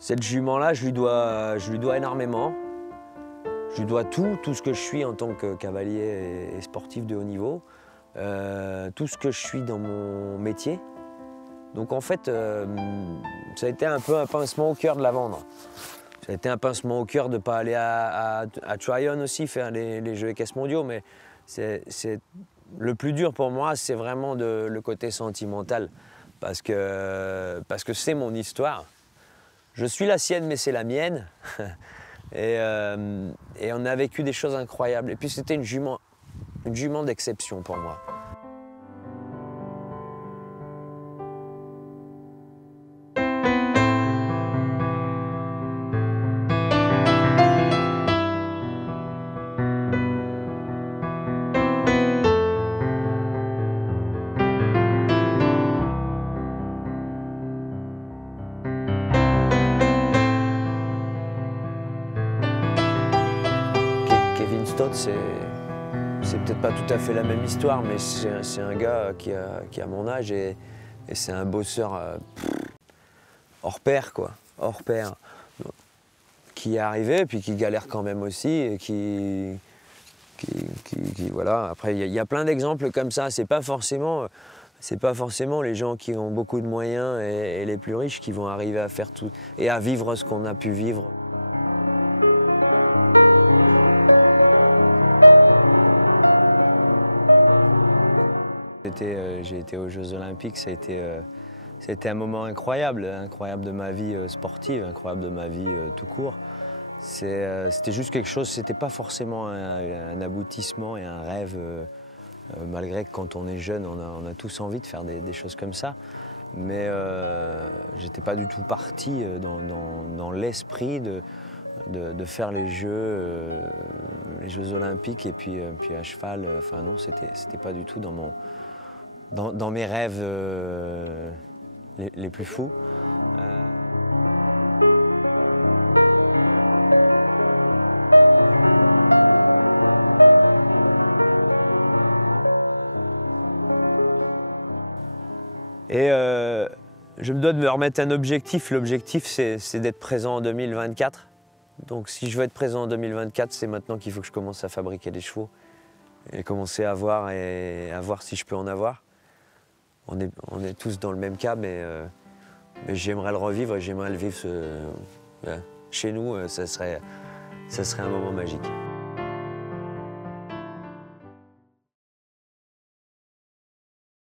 Cette jument-là, je lui dois énormément. Je lui dois tout ce que je suis en tant que cavalier et sportif de haut niveau, tout ce que je suis dans mon métier. Donc en fait, ça a été un peu un pincement au cœur de la vendre. Ça a été un pincement au cœur de ne pas aller à Tryon aussi, faire les Jeux équestres mondiaux, mais le plus dur pour moi, c'est vraiment le côté sentimental, parce que c'est mon histoire. Je suis la sienne, mais c'est la mienne. Et on a vécu des choses incroyables. Et puis c'était une jument d'exception pour moi. Kevin Stott, c'est peut-être pas tout à fait la même histoire, mais c'est un gars qui a mon âge et c'est un bosseur hors pair, quoi, hors pair, qui est arrivé puis qui galère quand même aussi et qui voilà. Après, il y a plein d'exemples comme ça. C'est pas forcément les gens qui ont beaucoup de moyens et les plus riches qui vont arriver à faire tout et à vivre ce qu'on a pu vivre. J'ai été aux Jeux Olympiques, ça a été un moment incroyable de ma vie sportive, incroyable de ma vie tout court. C'était juste quelque chose, c'était pas forcément un aboutissement et un rêve, malgré que quand on est jeune, on a tous envie de faire des choses comme ça. Mais j'étais pas du tout parti dans l'esprit de faire les Jeux Olympiques et puis à cheval. Enfin non, c'était pas du tout dans mes rêves les plus fous. Et je me dois de me remettre un objectif. L'objectif, c'est d'être présent en 2024. Donc si je veux être présent en 2024, c'est maintenant qu'il faut que je commence à fabriquer des chevaux et commencer à voir si je peux en avoir. On est tous dans le même cas, mais j'aimerais le revivre et j'aimerais le vivre chez nous. Ça serait un moment magique.